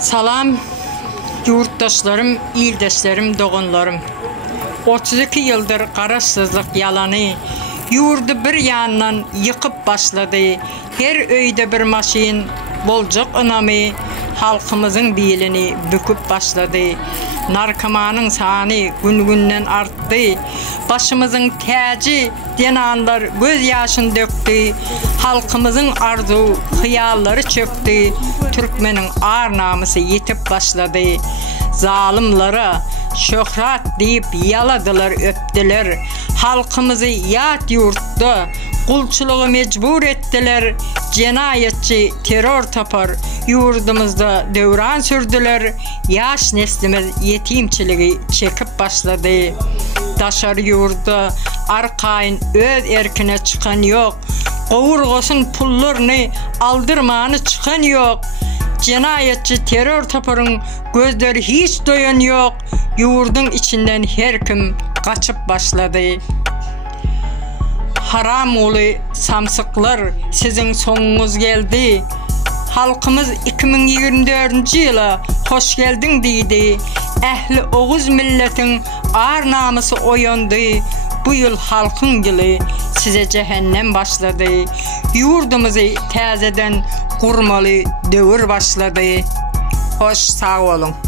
Salam yurttaşlarım, ildeşlerim, doğunlarım. 32 yıldır qarasızlık yalanı yurdu bir yandan yıkıp başladı. Her öyde bir maşin, bolcuk ınamı halkımızın bilini büküp başladı. Narkomanın sani gün-günden arttı. Başımızın tacı denanlar göz yaşın döktü. Halkımızın arzu, hıyalları çöktü. Türkmenin ağır namusu yitip başladı. Zalimlara şöhret deyip yaladılar, öptüler. Halkımızı yat yurtta kulçuluğu mecbur ettiler. Cinayetçi terör tapar yurdumuzda devran sürdüler. Yaş neslimiz yetimçiliği çekip başladı. Daşar yurda arkayın öz erkine çıkan yok. Kovurgosun pullarını aldırmanı çıkan yok. Cinayetçi terör taparın gözleri hiç doyan yok. Yurdun içinden her kim kaçıp başladı. Haram olu samsıklar, sizin sonunuz geldi. Halkımız 2024 yıla hoş geldin dedi. Ehli Oğuz milletin ağır namusu oyandı. Bu yıl halkın yılı, size cehennem başladı. Yurdumuzu tazeden kurmalı devir başladı. Hoş sağ olun.